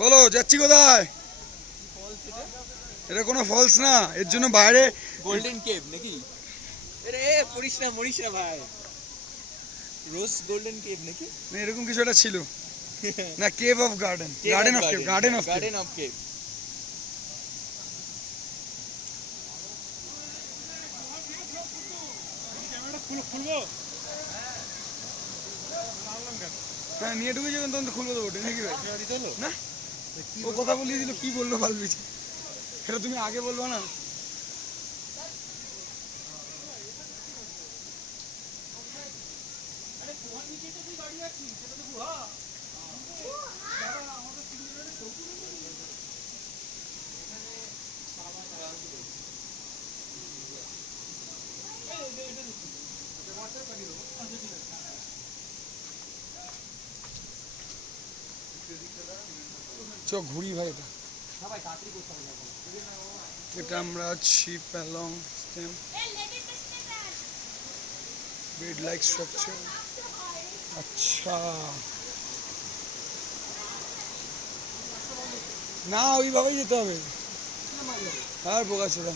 বলো যাচ্ছি কোথায়? এটা কোনো ফলস না, এর জন্য বাইরে গোল্ডেন কেভ নাকি? আরে পড়িস না মরিস না ভাই। রোজ গোল্ডেন কেভ নাকি? না এরকম কিছু একটা ছিল না, cave of garden, garden of cave, garden of cave. Garden of cave. হ্যাঁ নিয়ে ঢুকে যাবেন তখন তো খুলবো তো বটে নাকি ভাই? না ও কথা বলিয়ে দিল, কি বললো ফালবিছি, এটা তুমি আগে বলবো না? চ ঘুরি ভাই, এটা আমরা আছি প্যালং স্টেম বেড লাইক স্ট্রাকচার। আচ্ছা না ওইভাবেই যেতে হবে, আর বোকা ছিল।